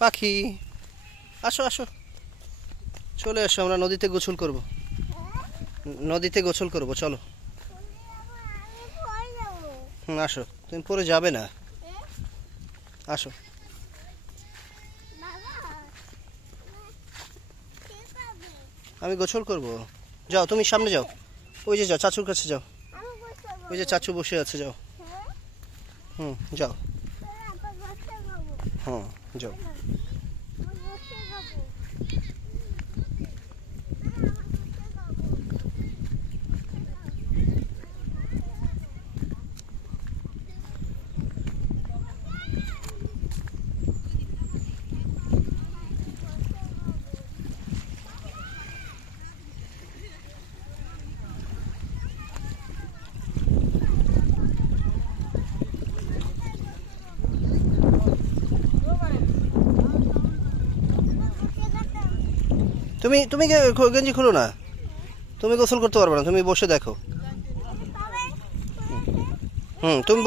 পাখি আসো আসো, চলে আসো, আমরা নদীতে গোসল করব। নদীতে গোসল করব, চলো। আসো, তুমি পরে যাবে না, আসো। আমি গোসল করব, যাও তুমি সামনে যাও, ওই যে যাও চাচুর কাছে যাও, ওই যে চাচু বসে আছে, যাও। যাও। হ্যাঁ, যাও। তুমি তুমি গেঞ্জি খুলো না, তুমি গোসল করতে পারবে না, তুমি বসে দেখো। তুমি